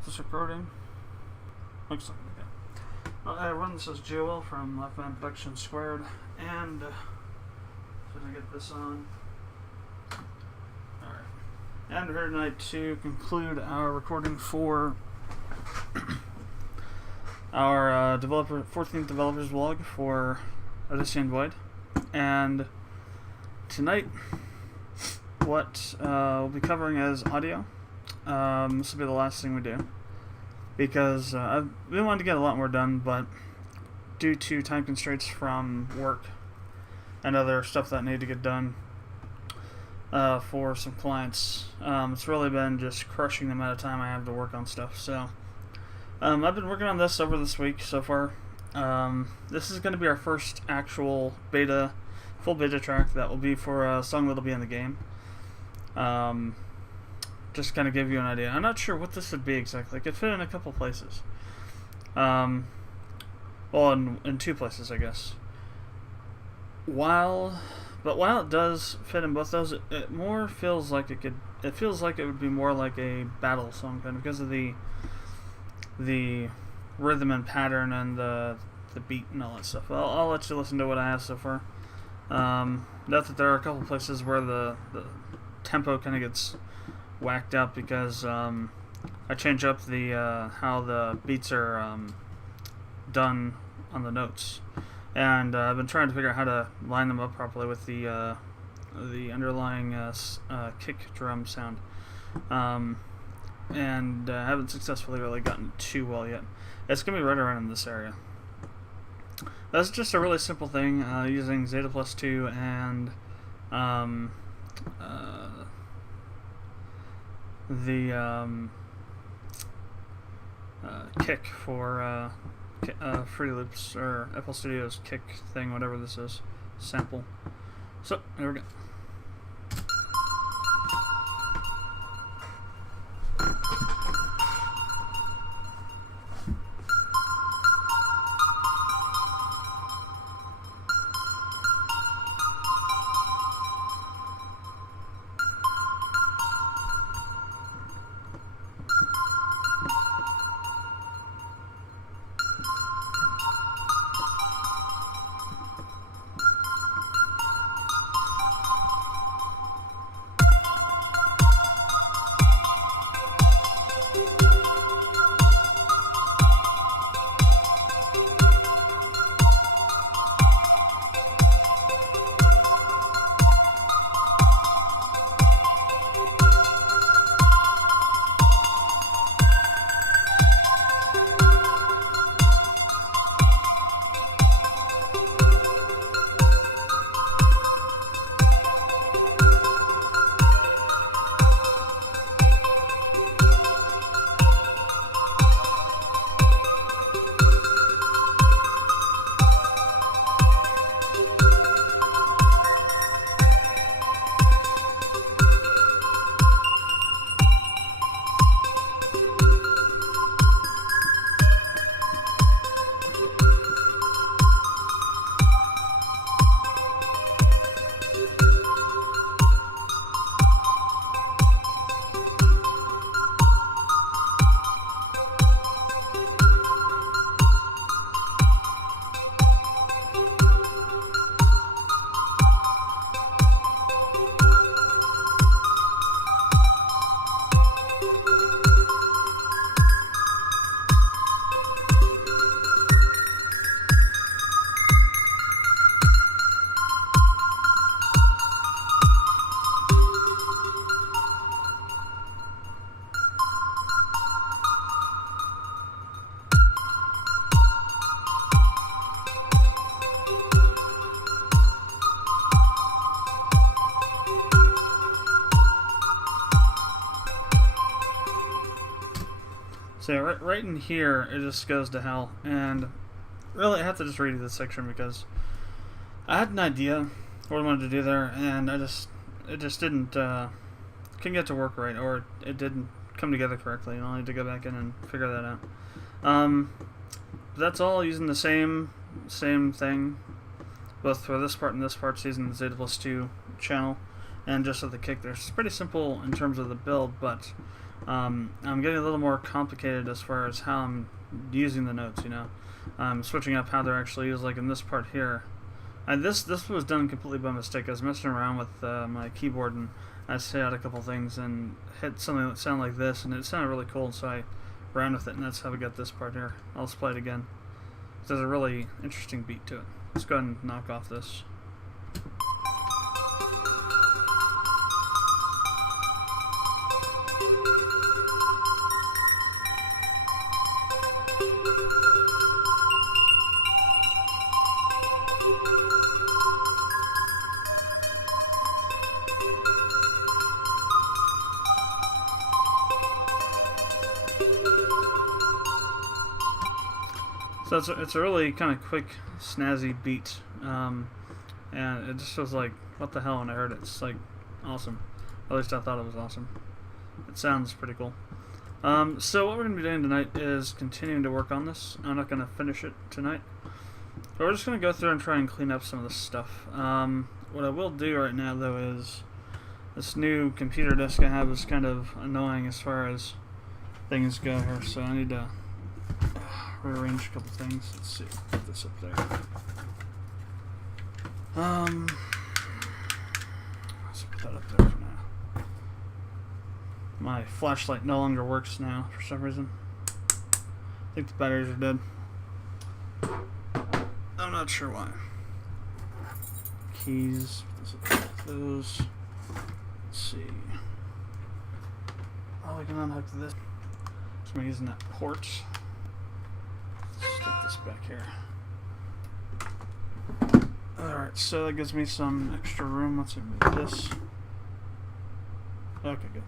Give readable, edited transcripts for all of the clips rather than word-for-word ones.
Is this recording? Looks like it. Well, hi everyone, this is Joel from Left Man Production Squared, and gonna get this on. Alright. And we're here tonight to conclude our recording for our 14th developers vlog for Odyssian Void. And tonight, what we'll be covering is audio. This will be the last thing we do, because I've been wanting to get a lot more done, but due to time constraints from work and other stuff that I need to get done for some clients, it's really been just crushing the amount of time I have to work on stuff. So I've been working on this over this week so far. This is going to be our first actual full beta track that will be for a song that'll be in the game. Just kind of give you an idea. I'm not sure what this would be exactly. It could fit in a couple places. Well, in two places, I guess. While it does fit in both those, it more feels like it could. It feels like it would be more like a battle song, kind of, because of the rhythm and pattern and the beat and all that stuff. I'll let you listen to what I have so far. Note that there are a couple places where the tempo kind of gets whacked up because I change up the how the beats are done on the notes, and I've been trying to figure out how to line them up properly with the underlying kick drum sound, and I haven't successfully really gotten too well yet. It's gonna be right around in this area. That's just a really simple thing using Zeta plus 2 and the kick for Fruity Loops, or FL Studio's kick thing, whatever this is, sample. So, there we go. So right in here, it just goes to hell, and really I have to just read this section because I had an idea what I wanted to do there, and it just didn't couldn't get to work right, or it didn't come together correctly, and I'll need to go back in and figure that out. That's all using the same thing, both for this part and this part, using the Zeta plus 2 channel, and just with the kick there. It's pretty simple in terms of the build, but I'm getting a little more complicated as far as how I'm using the notes, you know. I'm switching up how they're actually used, like in this part here. This was done completely by mistake. I was messing around with my keyboard, and I set out a couple things and hit something that sounded like this, and it sounded really cool, so I ran with it, and that's how we got this part here. I'll just play it again. There's a really interesting beat to it. Let's go ahead and knock off this. So it's a really kind of quick, snazzy beat, and it just was like, what the hell when I heard it. It's like, awesome. At least I thought it was awesome. It sounds pretty cool. So what we're going to be doing tonight is continuing to work on this. I'm not going to finish it tonight. But we're just going to go through and try and clean up some of this stuff. What I will do right now, though, is this new computer desk I have is kind of annoying as far as things go here, so I need to rearrange a couple things. Let's see. Put this up there. Let's put that up there for now. My flashlight no longer works now for some reason. I think the batteries are dead. I'm not sure why. Keys. Those. Let's see. Oh, we can unhook this. So I'm using that port. Stick this back here. Alright, so that gives me some extra room. Let's move this. Okay, good.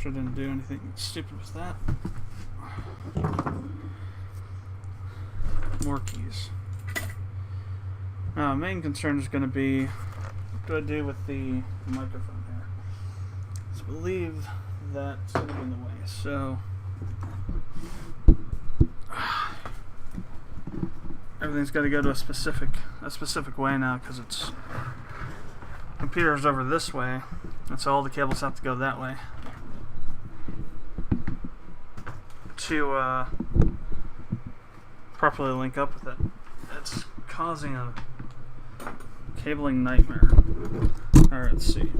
Sure didn't do anything stupid with that. More keys. Now, main concern is going to be what do I do with the microphone here? I believe that's going to be in the way. So everything's got to go to a specific way now because it's computer's over this way, and so all the cables have to go that way to properly link up with it. It's causing a cabling nightmare. Alright, let's see.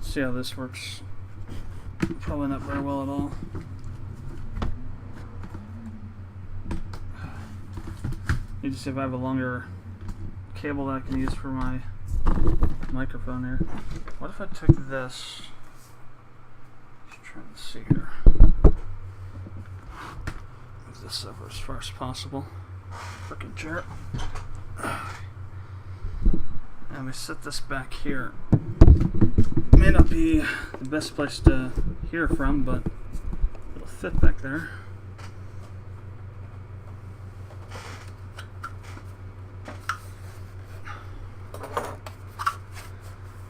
See how this works. Probably not very well at all. Need to see if I have a longer cable that I can use for my microphone here. What if I took this? Just trying to see here. Move this over as far as possible. Frickin' chair. And we set this back here. May not be the best place to hear from, but it'll fit back there.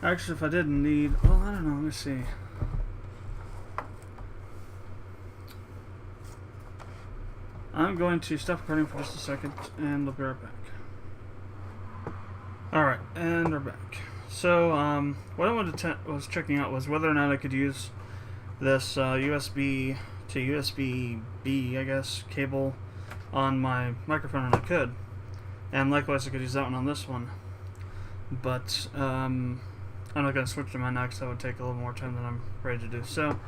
Actually, if I didn't need, well, I don't know, let me see. I'm going to stop recording for just a second, and I'll be right back. Alright, and we're back. So, what I was checking out was whether or not I could use this USB to USB-B, I guess, cable on my microphone, and I could. And likewise, I could use that one on this one. But, I'm not going to switch to mine now because that would take a little more time than I'm ready to do. So,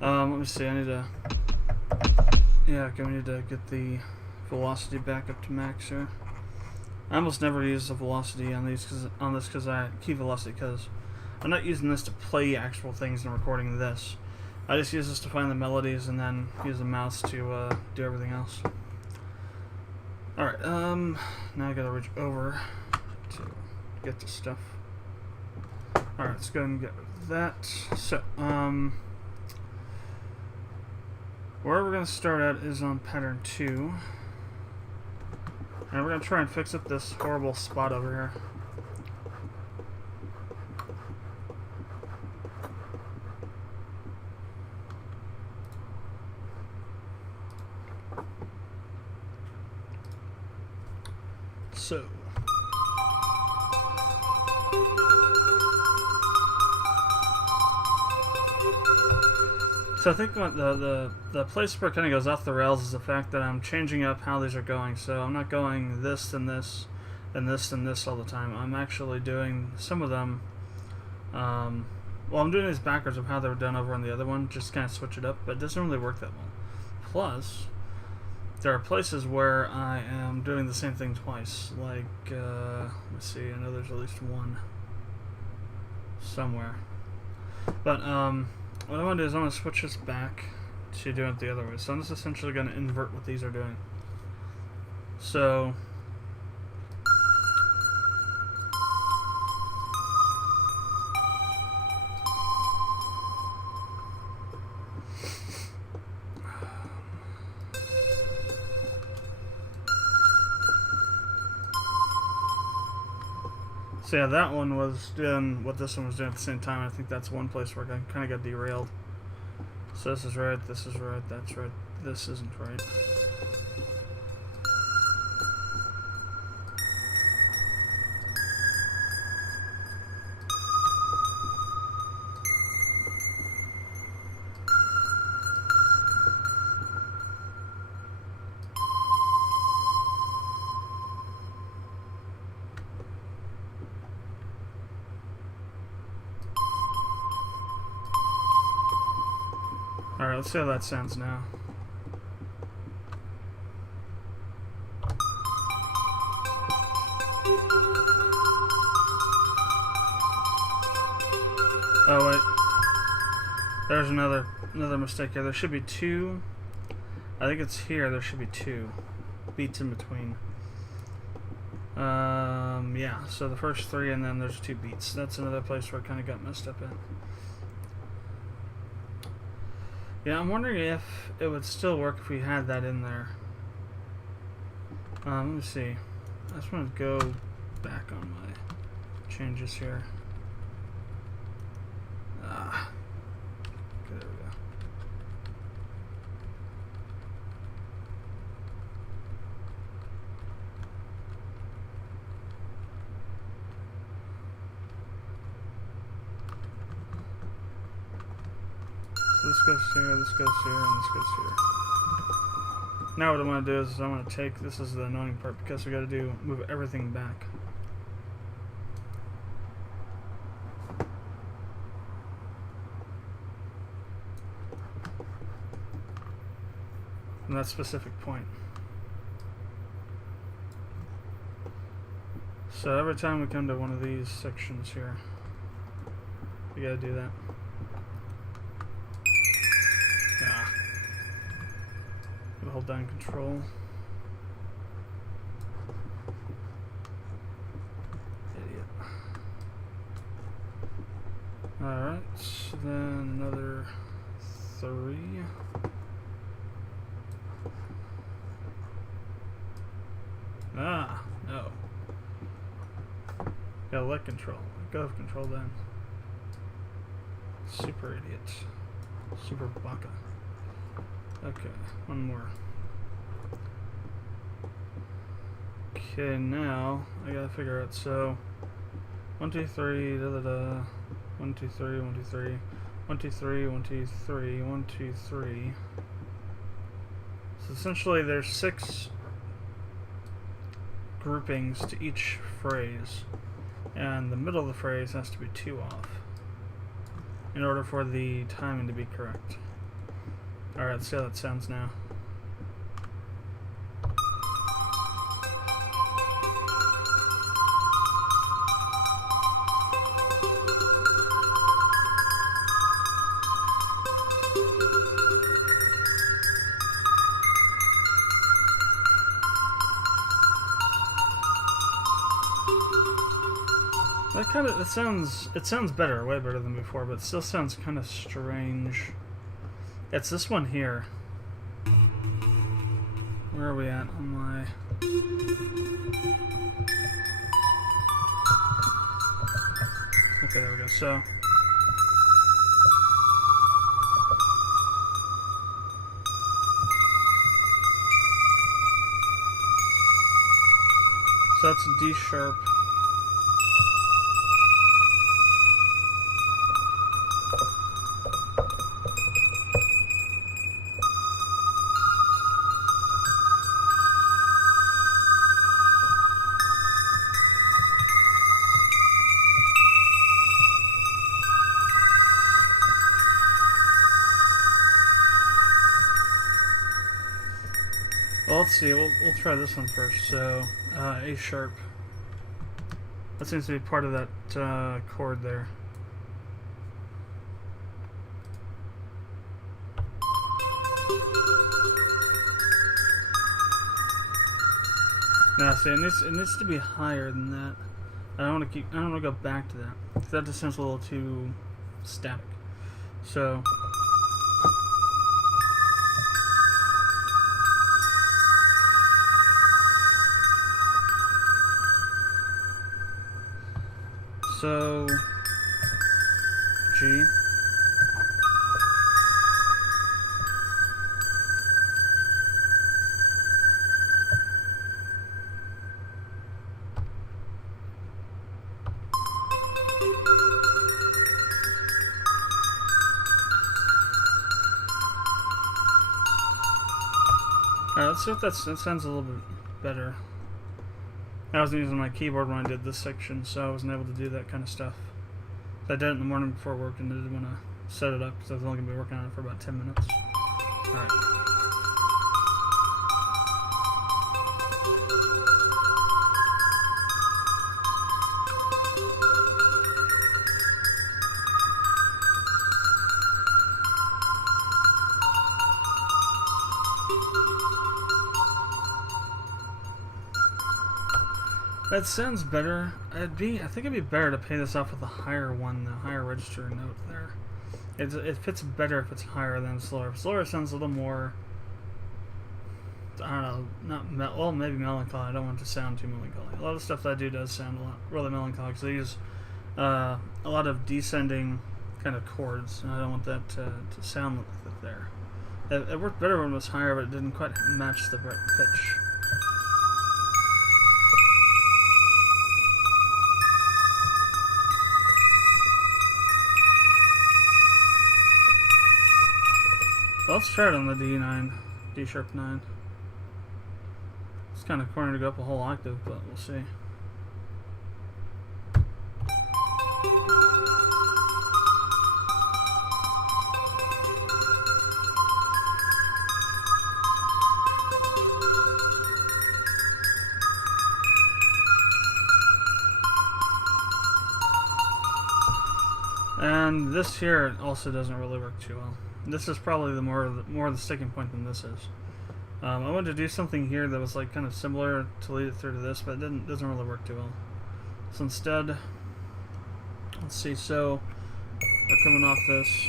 let me see, I need to, yeah, okay, we need to get the velocity back up to max here. I almost never use the velocity on these key velocity because I'm not using this to play actual things and recording this. I just use this to find the melodies and then use the mouse to do everything else. Alright, now I gotta reach over to get the stuff. Alright, let's go ahead and get that. So, where we're going to start at is on pattern 2. And we're going to try and fix up this horrible spot over here. So, So I think what the place where it kind of goes off the rails is the fact that I'm changing up how these are going. So I'm not going this and this and this and this all the time. I'm actually doing some of them. Well, I'm doing these backwards of how they were done over on the other one, just kind of switch it up, but it doesn't really work that well. Plus, there are places where I am doing the same thing twice. Like, let's see, I know there's at least one somewhere. But what I want to do is I want to switch this back to doing it the other way. So I'm just essentially going to invert what these are doing. So So yeah, that one was doing what this one was doing at the same time. I think that's one place where I kind of got derailed. So this is right, that's right, this isn't right. Alright, let's see how that sounds now. Oh wait. There's another mistake here. There should be two. I think it's here. There should be two beats in between. Yeah, so the first three and then there's two beats. That's another place where I kind of got messed up in. Yeah, I'm wondering if it would still work if we had that in there. Let me see. I just want to go back on my changes here. Okay, there we go. So this goes here, this goes here, and this goes here. Now what I want to do is I want to take, this is the annoying part because we got to move everything back. From that specific point. So every time we come to one of these sections here, we got to do that. Hold down control. Idiot. Alright, so then another 3. No. Gotta let control. Let go of control then. Super idiot. Super baka. Okay, one more. Okay, now I gotta figure out. So 1, 2, 3, da da da. 1, 2, 3, 1, 2, 3, 1, 2, 3, 1, 2, 3, 1, 2, 3. So essentially, there's 6 groupings to each phrase, and the middle of the phrase has to be 2 off in order for the timing to be correct. Alright, let's see how that sounds now. That kind of, it sounds better, way better than before, but it still sounds kind of strange. It's this one here. Where are we at on my... Okay, there we go. So that's D sharp. Well, let's see. We'll try this one first. So, A sharp. That seems to be part of that chord there. Now, see, it needs to be higher than that. I don't want to go back to that. That just sounds a little too static. So. So, G. Alright, let's see if that sounds a little bit better. I wasn't using my keyboard when I did this section, so I wasn't able to do that kind of stuff. So I did it in the morning before work and didn't want to set it up because I was only going to be working on it for about 10 minutes. Alright. That sounds better. I think it'd be better to pay this off with a higher one, the higher register note there. It fits better if it's higher than slower. If slower sounds a little more, I don't know, well, maybe melancholy. I don't want it to sound too melancholy. A lot of stuff that I do does sound really melancholy because I use a lot of descending kind of chords, and I don't want that to sound like that there. It worked better when it was higher, but it didn't quite match the right pitch. Let's try it on the D9, D sharp 9. It's kind of corny to go up a whole octave, but we'll see. And this here also doesn't really work too well. This is probably the more of the sticking point than this is. I wanted to do something here that was like kind of similar to lead it through to this, but it doesn't really work too well. So instead, let's see. So we're coming off this.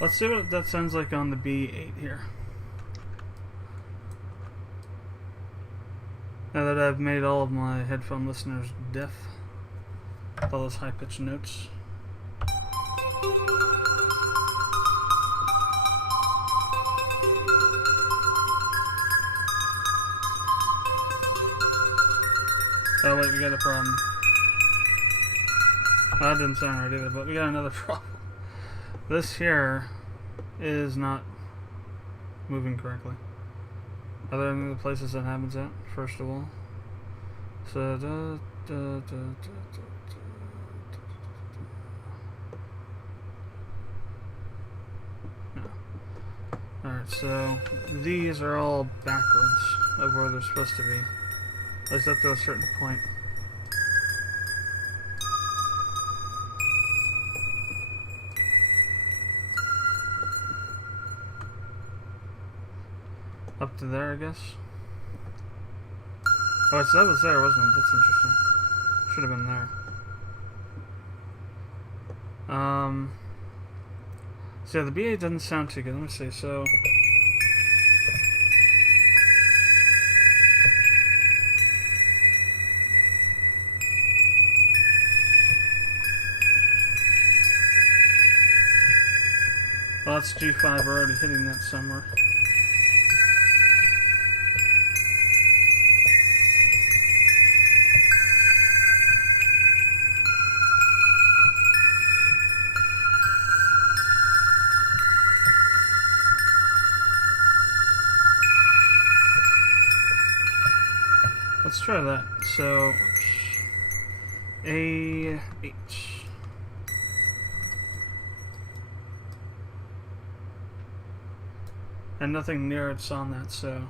Let's see what that sounds like on the B8 here. Now that I've made all of my headphone listeners deaf with all those high-pitched notes. Oh wait, we got a problem. Well, that didn't sound right either, but we got another problem. This here is not moving correctly. Are there any other places that happens at, first of all? So, no. Alright, so these are all backwards of where they're supposed to be. At least up to a certain point. Up to there, I guess. Oh, it's, that was there, wasn't it? That's interesting. Should have been there. So yeah, the BA doesn't sound too good. Let me see. So. Well, that's G5. We're already hitting that somewhere. Let's try that. So, A8. And nothing near it's on that, so.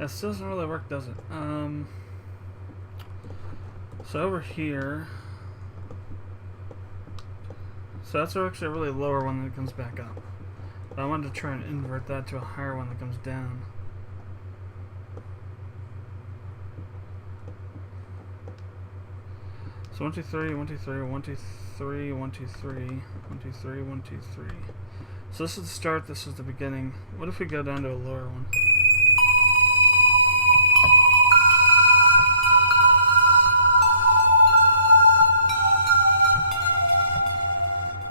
This doesn't really work, does it? So over here, so that's actually a really lower one that comes back up. But I wanted to try and invert that to a higher one that comes down. So 1 2 3 1 2 3 1 2 3 1 2 3 1 2 3 1 2 3. So this is the start. This is the beginning. What if we go down to a lower one?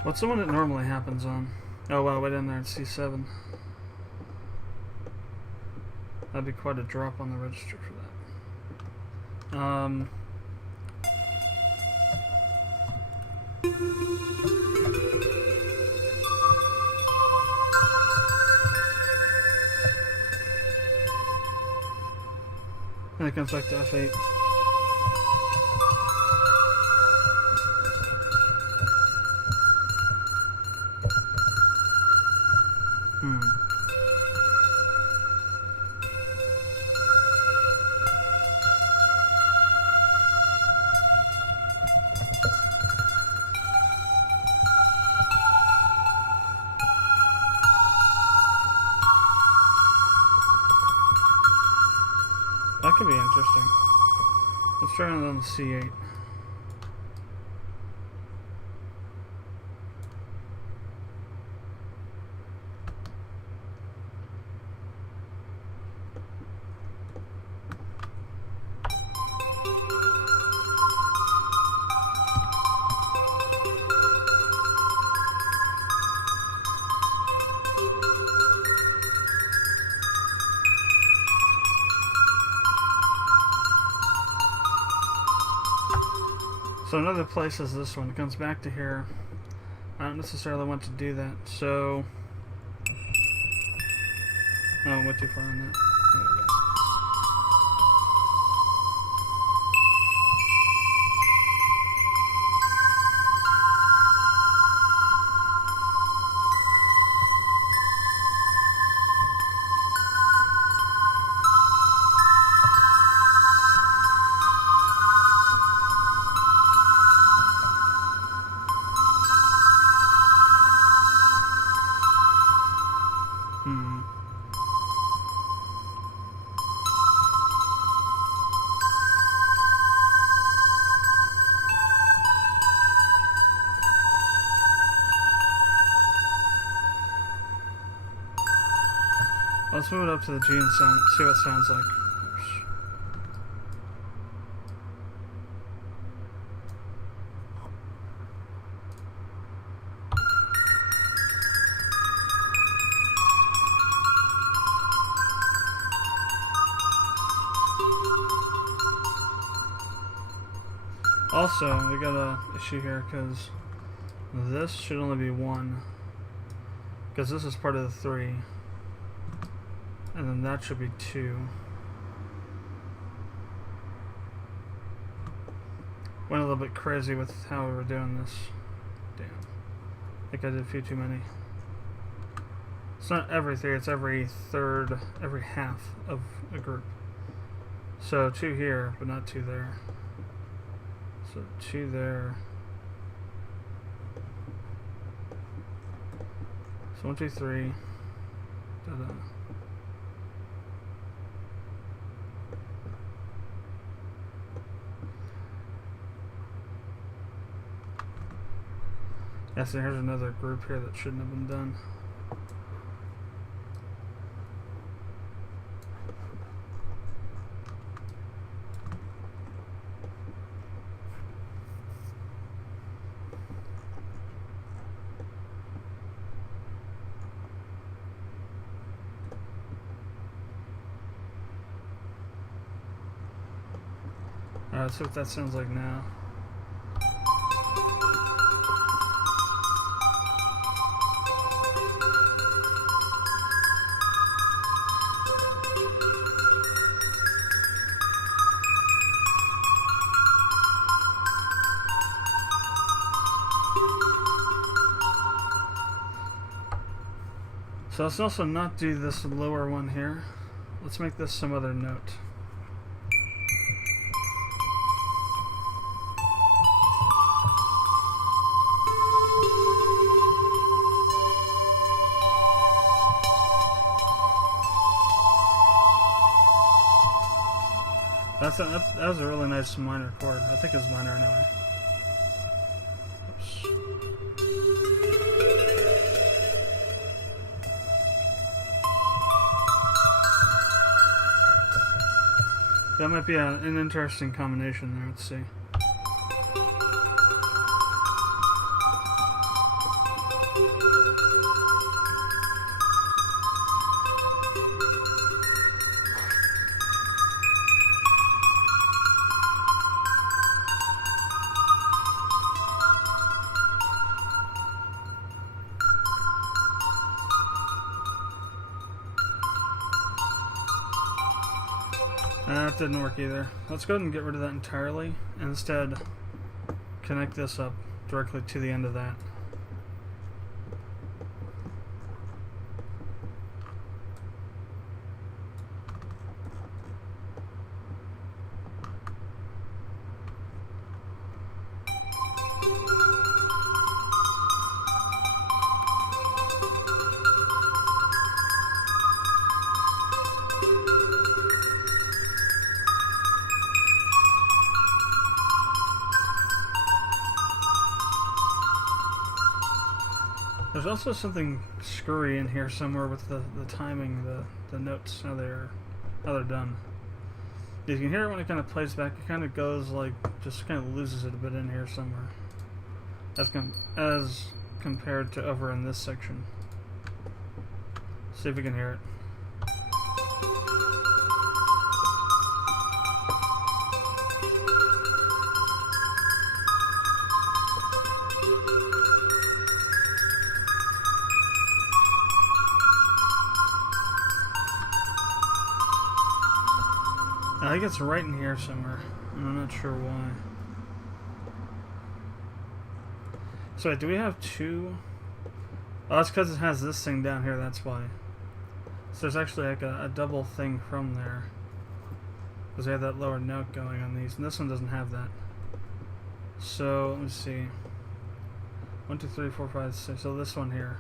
What's the one that normally happens on? Oh wow, wait in there, it's C7. That'd be quite a drop on the register for that. And it comes back to F8. That could be interesting. Let's try it on the C8. So another place is this one. It comes back to here. I don't necessarily want to do that, so... No, I went too far on that. Let's move it up to the G and see what it sounds like. Also, we got a issue here because this should only be 1. Because this is part of the 3. And then that should be 2. Went a little bit crazy with how we were doing this. Damn. I think I did a few too many. It's not every 3, it's every third, every half of a group. So 2 here, but not 2 there. So 2 there. So 1, 2, 3. Da-da. Yeah, so here's another group here that shouldn't have been done. Alright, let's see what that sounds like now. So let's also not do this lower one here. Let's make this some other note. That was a really nice minor chord. I think it's minor anyway. That might be an interesting combination there. Let's see. That didn't work either. Let's go ahead and get rid of that entirely and instead connect this up directly to the end of that. There's also something screwy in here somewhere with the timing, the notes, how they're done. You can hear it when it kind of plays back. It kind of goes like, just kind of loses it a bit in here somewhere. As compared to over in this section. See if we can hear it. I think it's right in here somewhere. I'm not sure why. So wait, do we have 2? Oh, that's because it has this thing down here, that's why. So there's actually like a double thing from there. Because we have that lower note going on these, and this one doesn't have that. So, let me see. 1, 2, 3, 4, 5, 6. So this one here.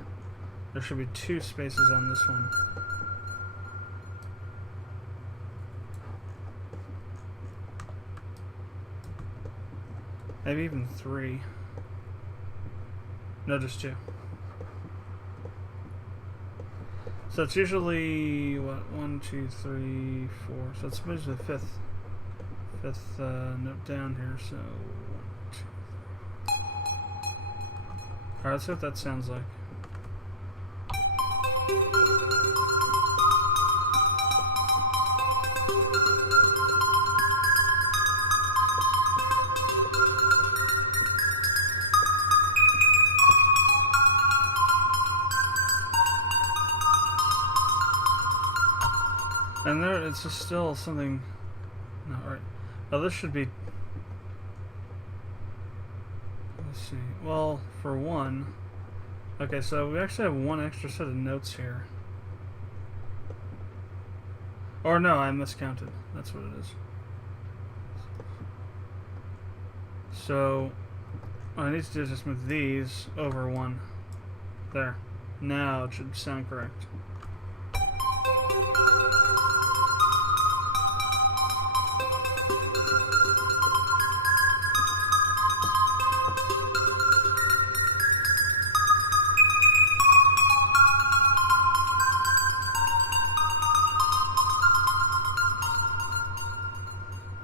There should be 2 spaces on this one. Maybe even 3. No, just 2. So it's usually, what, 1, 2, 3, 4. So it's usually the fifth note down here. So 1, 2, 3. Alright, let's see what that sounds like. it's just still something. No, alright. Oh, this should be. Let's see. Well, for one. Okay, so we actually have one extra set of notes here. Or no, I miscounted. That's what it is. So, what I need to do is just move these over one. There. Now it should sound correct.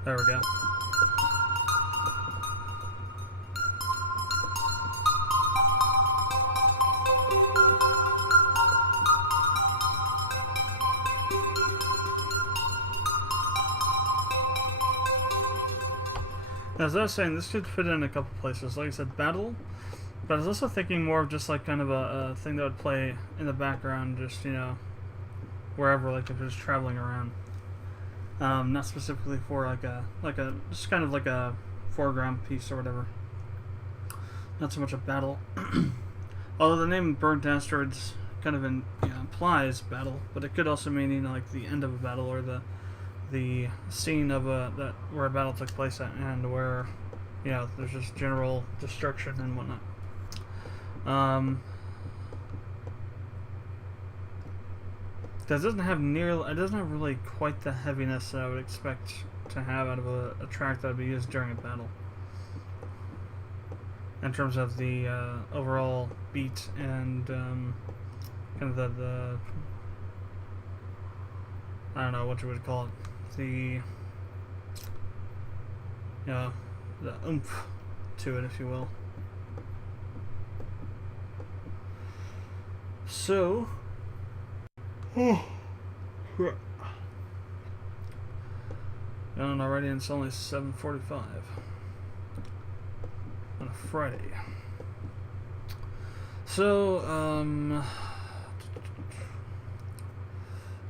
There we go. As I was saying, this could fit in a couple places. Like I said, battle, but I was also thinking more of just like kind of a thing that would play in the background, just, you know, wherever, like if it was traveling around. Not specifically for like a just kind of like a foreground piece or whatever. Not so much a battle. Although the name Burnt Asteroids kind of implies battle, but it could also mean, you know, like the end of a battle or the scene of where a battle took place at, and where, you know, there's just general destruction and whatnot. It doesn't have really quite the heaviness that I would expect to have out of a track that would be used during a battle. In terms of the overall beat and kind of the I don't know what you would call it, the oomph to it, if you will. So, and already it's only 7:45 on a Friday. So,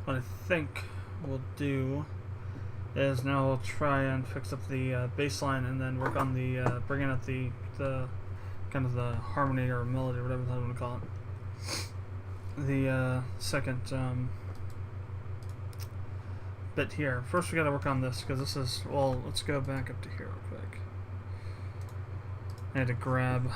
what I think we'll do is now we'll try and fix up the bass line, and then work on the bringing out the kind of the harmony or melody or whatever I want to call it. The second bit here. First we gotta work on this, because this is, well, let's go back up to here real quick. I had to grab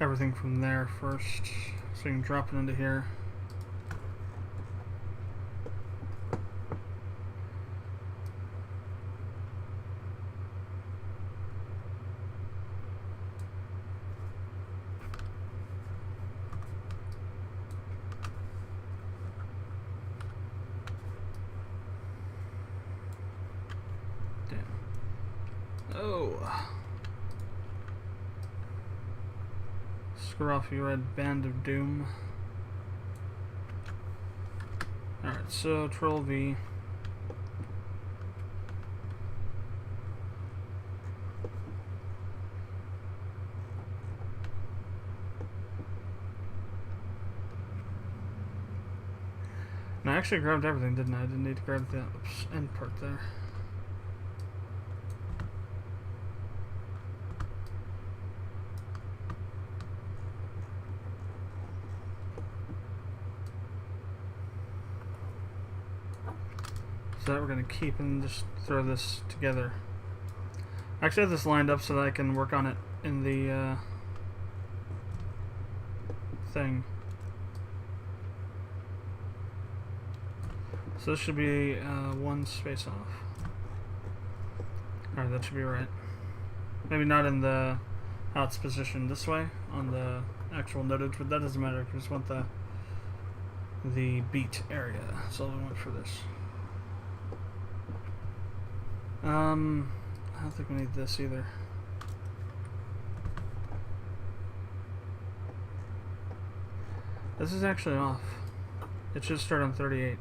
everything from there first, so you can drop it into here. Scruffy Red Band of Doom. Alright, so Troll V. And I actually grabbed everything, didn't I? I didn't need to grab the end part there. So that we're going to keep and just throw this together. I actually have this lined up so that I can work on it in the thing. So this should be one space off. Alright, that should be right. Maybe not in the how it's positioned this way on the actual notage, but that doesn't matter. I just want the beat area. That's all I want for this. I don't think we need this either. This is actually off. It should start on 38.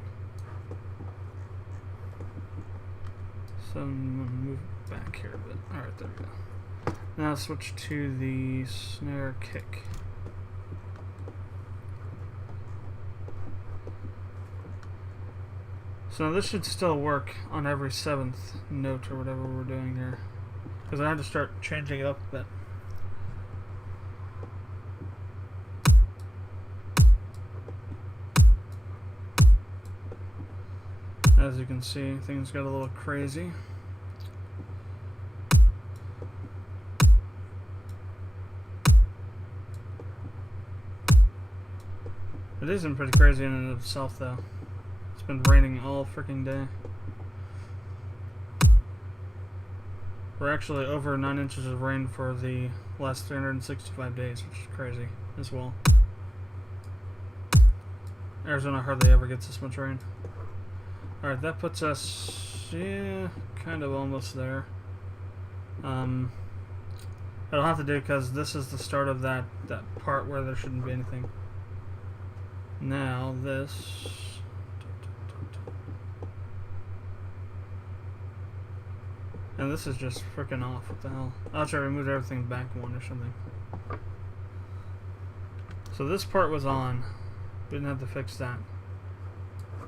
So I'm gonna move it back here a bit. Alright, there we go. Now switch to the snare kick. So this should still work on every 7th note or whatever we're doing here. Because I had to start changing it up a bit. As you can see, things got a little crazy. It isn't pretty crazy in and of itself, though. It's been raining all freaking day. We're actually over 9 inches of rain for the last 365 days, which is crazy as well. Arizona hardly ever gets this much rain. Alright, that puts us, yeah, kind of almost there. It'll have to do because this is the start of that part where there shouldn't be anything. Now this... And this is just freaking off. What the hell? I'll try to move everything back one or something. So this part was on. We didn't have to fix that.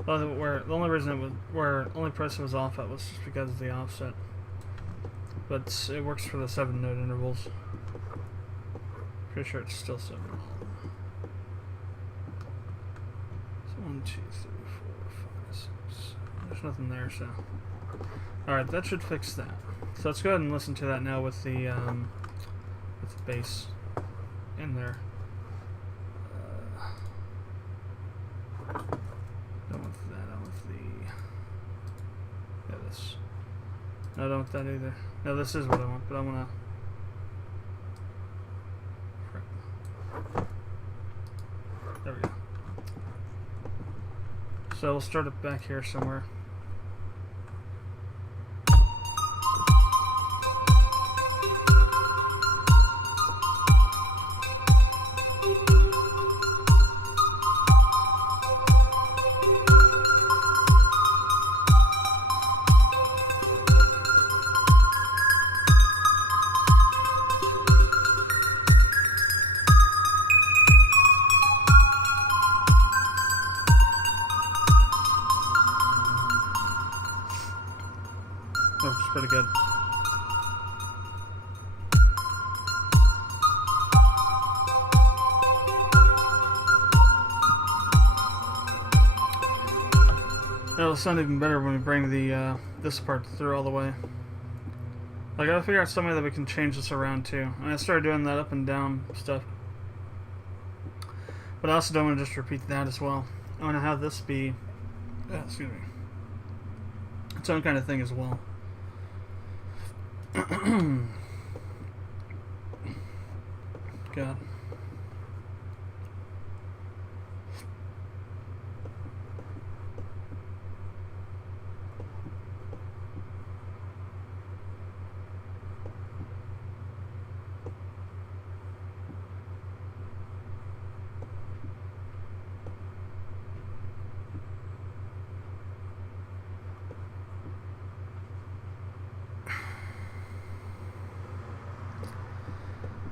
Well, the only reason it was only press it was off at was just because of the offset. But it works for the 7 note intervals. Pretty sure it's still 7. So 1, 2, 3, 4, 5, 6, 7. There's nothing there, so. Alright, that should fix that. So let's go ahead and listen to that now with the bass in there. Don't want that, I want the... Yeah, this. No, I don't want that either. No, this is what I want, but I want to... There we go. So we'll start it back here somewhere. Works pretty good. It'll sound even better when we bring the this part through all the way. I gotta figure out some way that we can change this around too. And I started doing that up and down stuff. But I also don't want to just repeat that as well. I want to have this be, excuse me, its own kind of thing as well. God.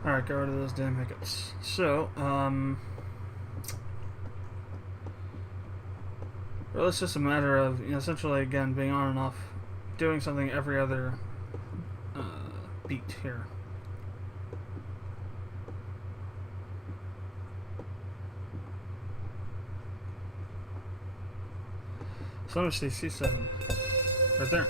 Alright, get rid of those damn hiccups. So, well, it's just a matter of, you know, essentially, again, being on and off, doing something every other beat here. So I'm going to say C7. Right there.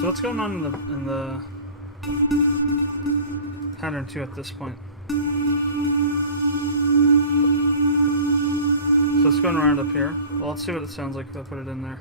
So what's going on in the pattern 2 at this point? So it's going around up here. Well, let's see what it sounds like if I put it in there.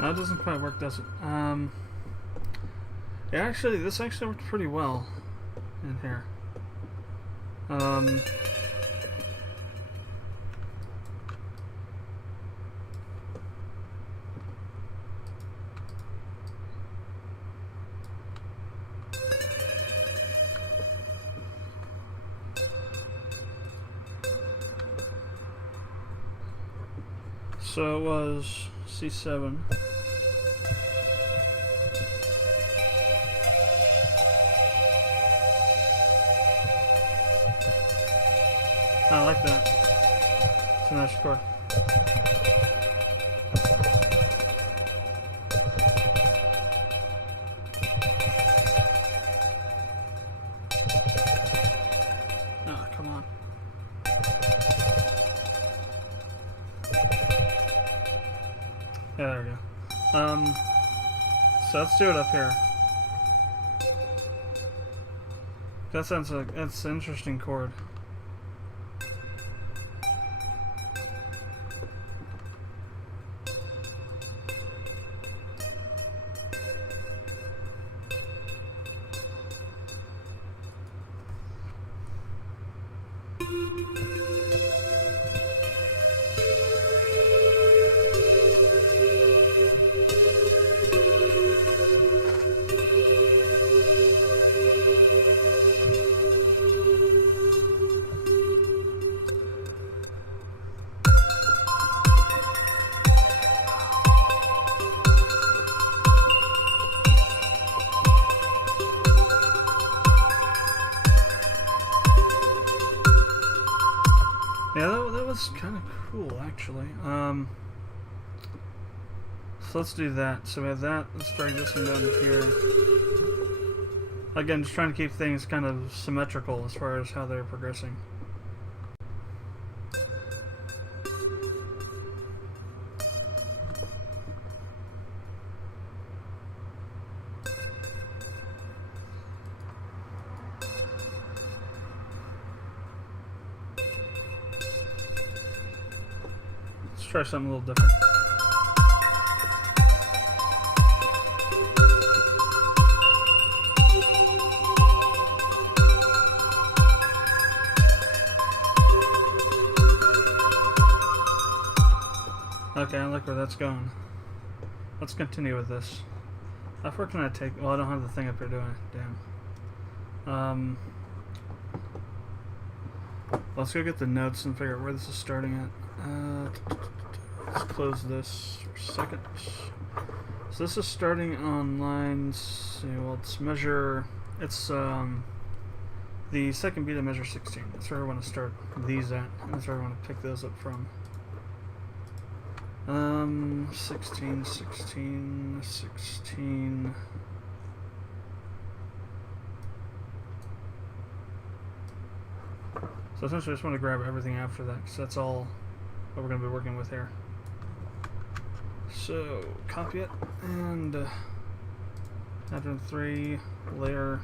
That doesn't quite work, does it? Yeah, actually, this actually worked pretty well in here. So it was C7. I like that. It's a nice chord. Ah, come on. Yeah, there we go. So let's do it up here. That sounds like it's an interesting chord. Yeah, that was kind of cool, actually. So let's do that. So we have that. Let's drag this one down here. Again, just trying to keep things kind of symmetrical as far as how they're progressing. Let's try something a little different. Okay, I like where that's going. Let's continue with this. How far can I take? Well, I don't have the thing up here, do I? Damn. Let's go get the notes and figure out where this is starting at. Let's close this for a second. So this is starting on lines. Well, it's measure. It's the second beat of measure 16. That's where I want to start these at. That's where I want to pick those up from. 16, 16, 16. So essentially I just want to grab everything after that, because that's all what we're going to be working with here. So, copy it, and Advent 3, layer,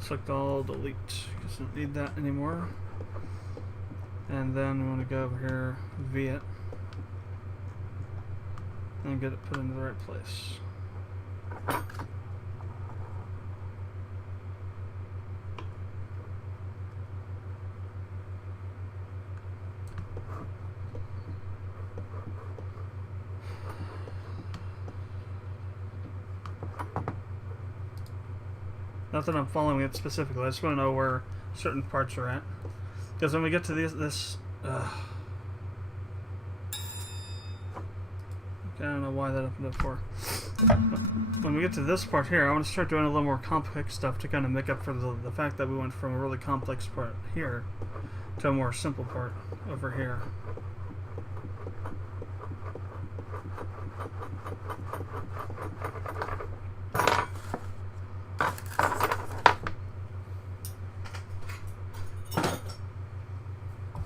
select all, delete, because I don't need that anymore. And then we want to go over here, V it, and get it put into the right place. Not that I'm following it specifically, I just want to know where certain parts are at. Because when we get to this I don't know why that opened up for. When we get to this part here, I want to start doing a little more complex stuff to kind of make up for the fact that we went from a really complex part here to a more simple part over here.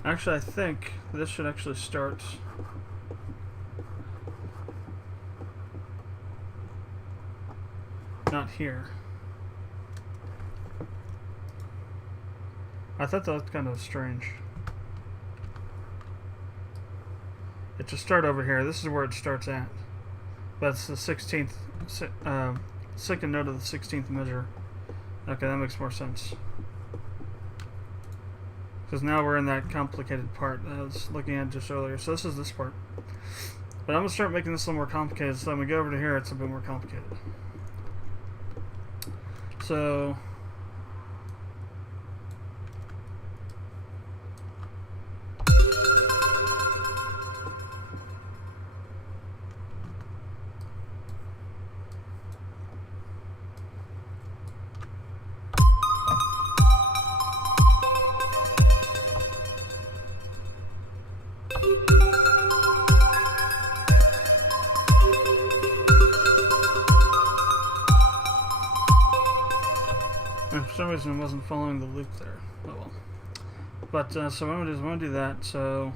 Actually, I think this should actually start not here. I thought that was kind of strange. It should start over here. This is where it starts at. That's the 16th, second note of the 16th measure. Okay, that makes more sense. Because now we're in that complicated part that I was looking at just earlier. So this is this part. But I'm going to start making this a little more complicated. So I'm going to go over to here, it's a bit more complicated. So... and for some reason I wasn't following the loop there. Oh well. But, so what I'm going to do that, so...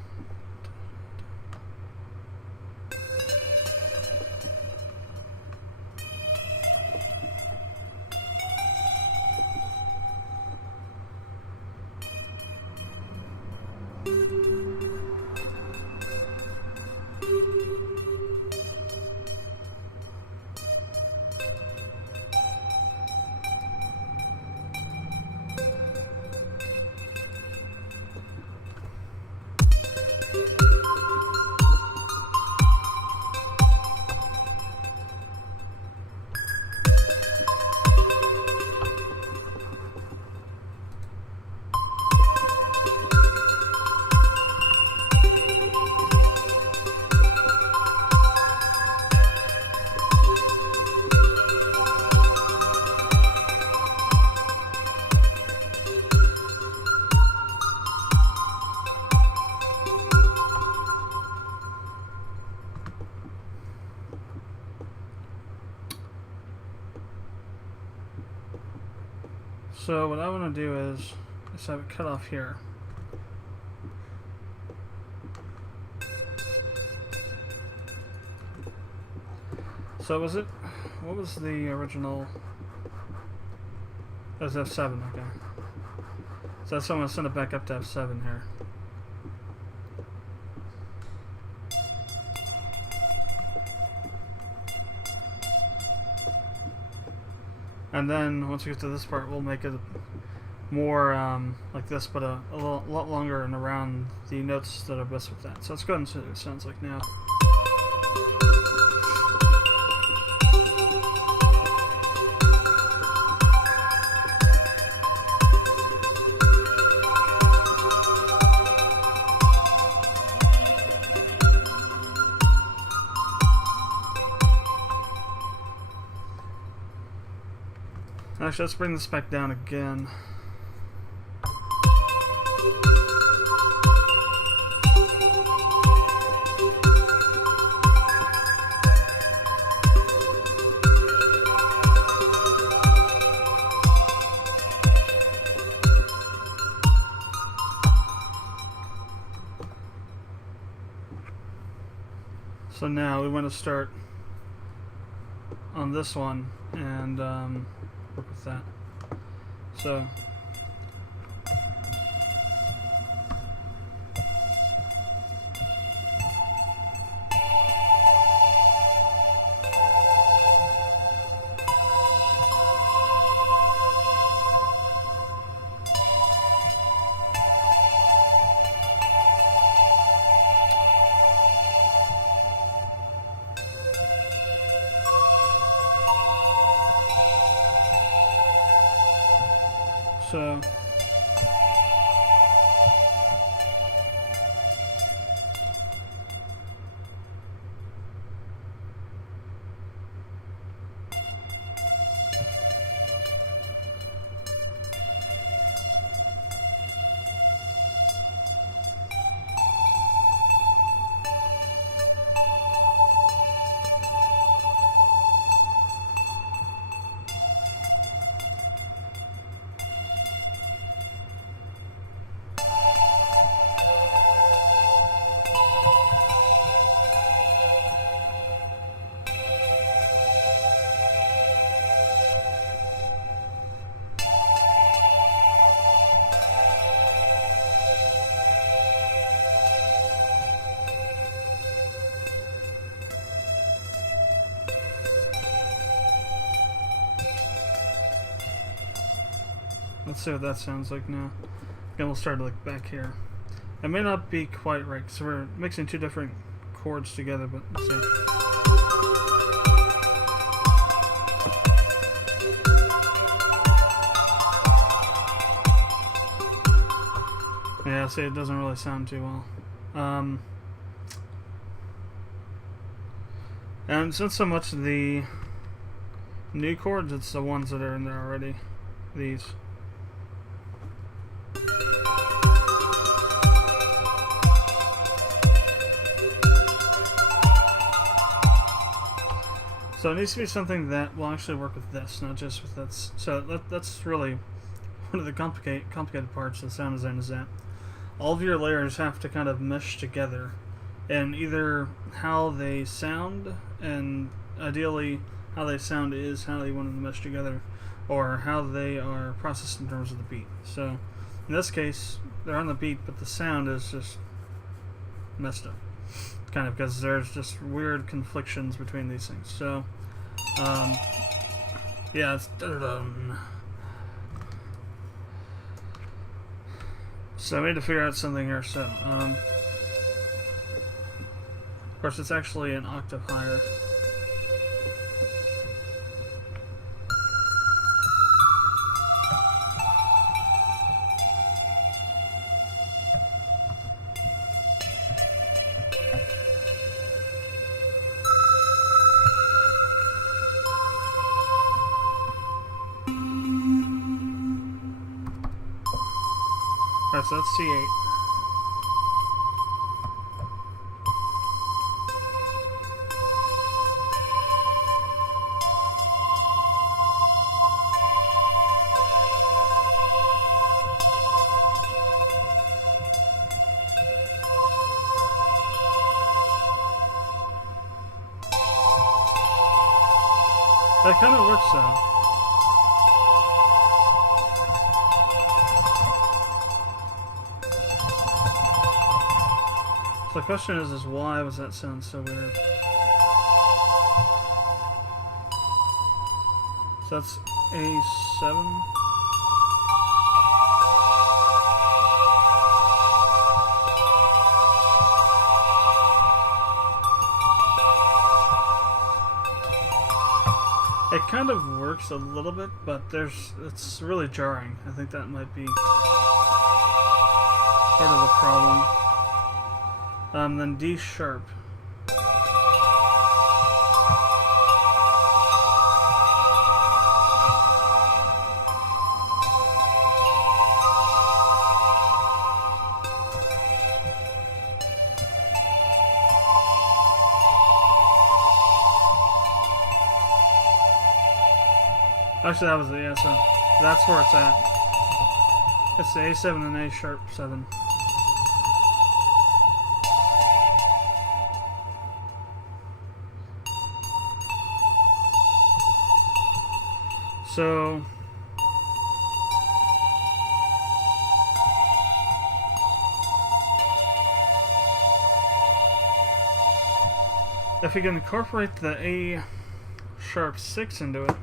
So what I want to do is have it cut off here. So was it, what was the original? That was F7, okay. So that's why I'm going to send it back up to F7 here. And then once we get to this part, we'll make it more like this, but a lot longer and around the notes that are best with that. So let's go ahead and see what it sounds like now. Actually, let's bring this back down again. So now we want to start on this one and work with that. So So Let's see what that sounds like now. Again, we'll start like back here. It may not be quite right, so we're mixing two different chords together, but let's see. Yeah, see, it doesn't really sound too well. And it's not so much the new chords, it's the ones that are in there already. These. So it needs to be something that will actually work with this, not just with this. So that's really one of the complicated parts of sound design, is that all of your layers have to kind of mesh together, and either how they sound, and ideally how they sound is how you want them to mesh together, or how they are processed in terms of the beat. So in this case, they're on the beat, but the sound is just messed up, kind of, because there's just weird conflictions between these things. So yeah, it's so I need to figure out something here. So of course it's actually an octave higher. So that's C8. That kind of works though. So the question is why was that sound so weird? So that's A7. It kind of works a little bit, but it's really jarring. I think that might be part of the problem. Then D sharp. Actually, that was it, yeah, so that's where it's at. It's the A7 and A sharp 7. So if we can incorporate the A sharp 6 into it,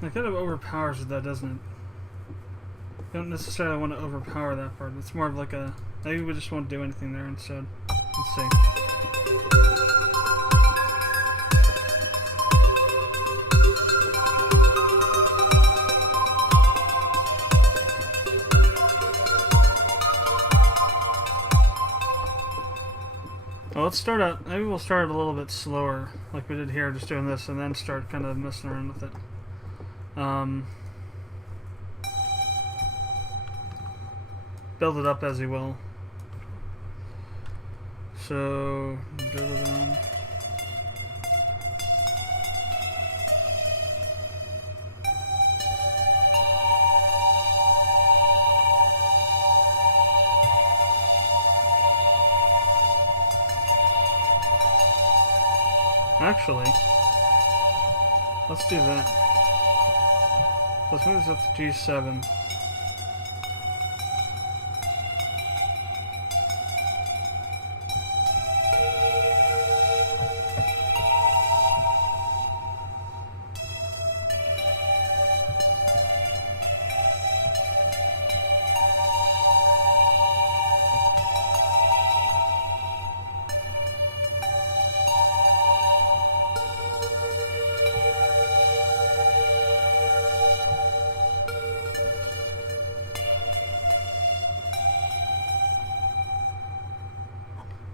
it kind of overpowers it, though, doesn't it? You don't necessarily want to overpower that part. It's more of like a... maybe we just won't do anything there instead. Let's see. Well, let's start out... maybe we'll start a little bit slower, like we did here, just doing this, and then start kind of messing around with it. build it up as he will. So, build it on. Actually, let's do that. Let's move this up to G7.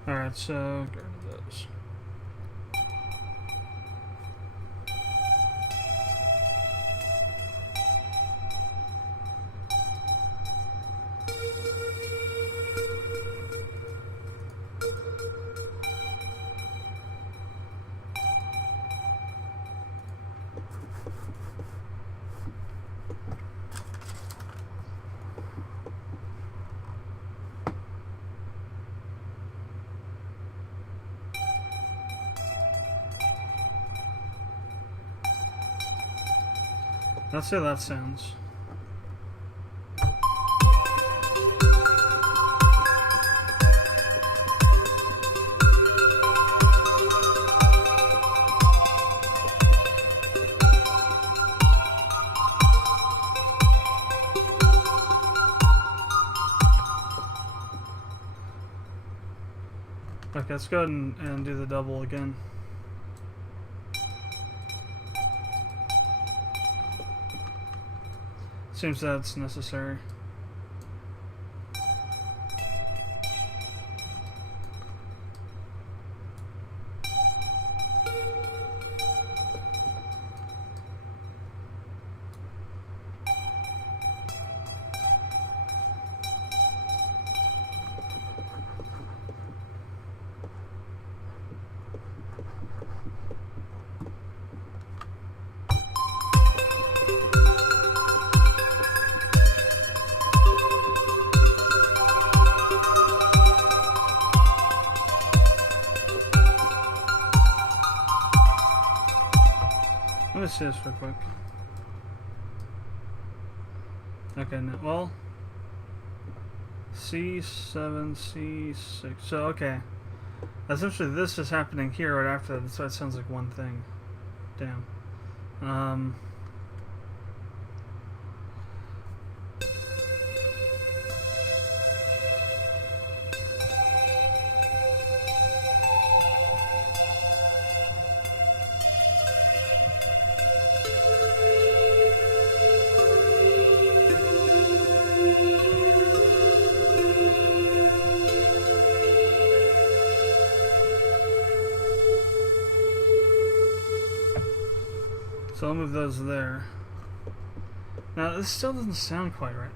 Alright, so get rid of those. Let's see how that sounds. Okay, let's go ahead and do the double again. Seems that's necessary. Let me see this real quick. Okay, no, well, C7, C6. So, okay. Essentially, this is happening here right after that. That's why it sounds like one thing. Damn. So I'll move those there. Now, this still doesn't sound quite right.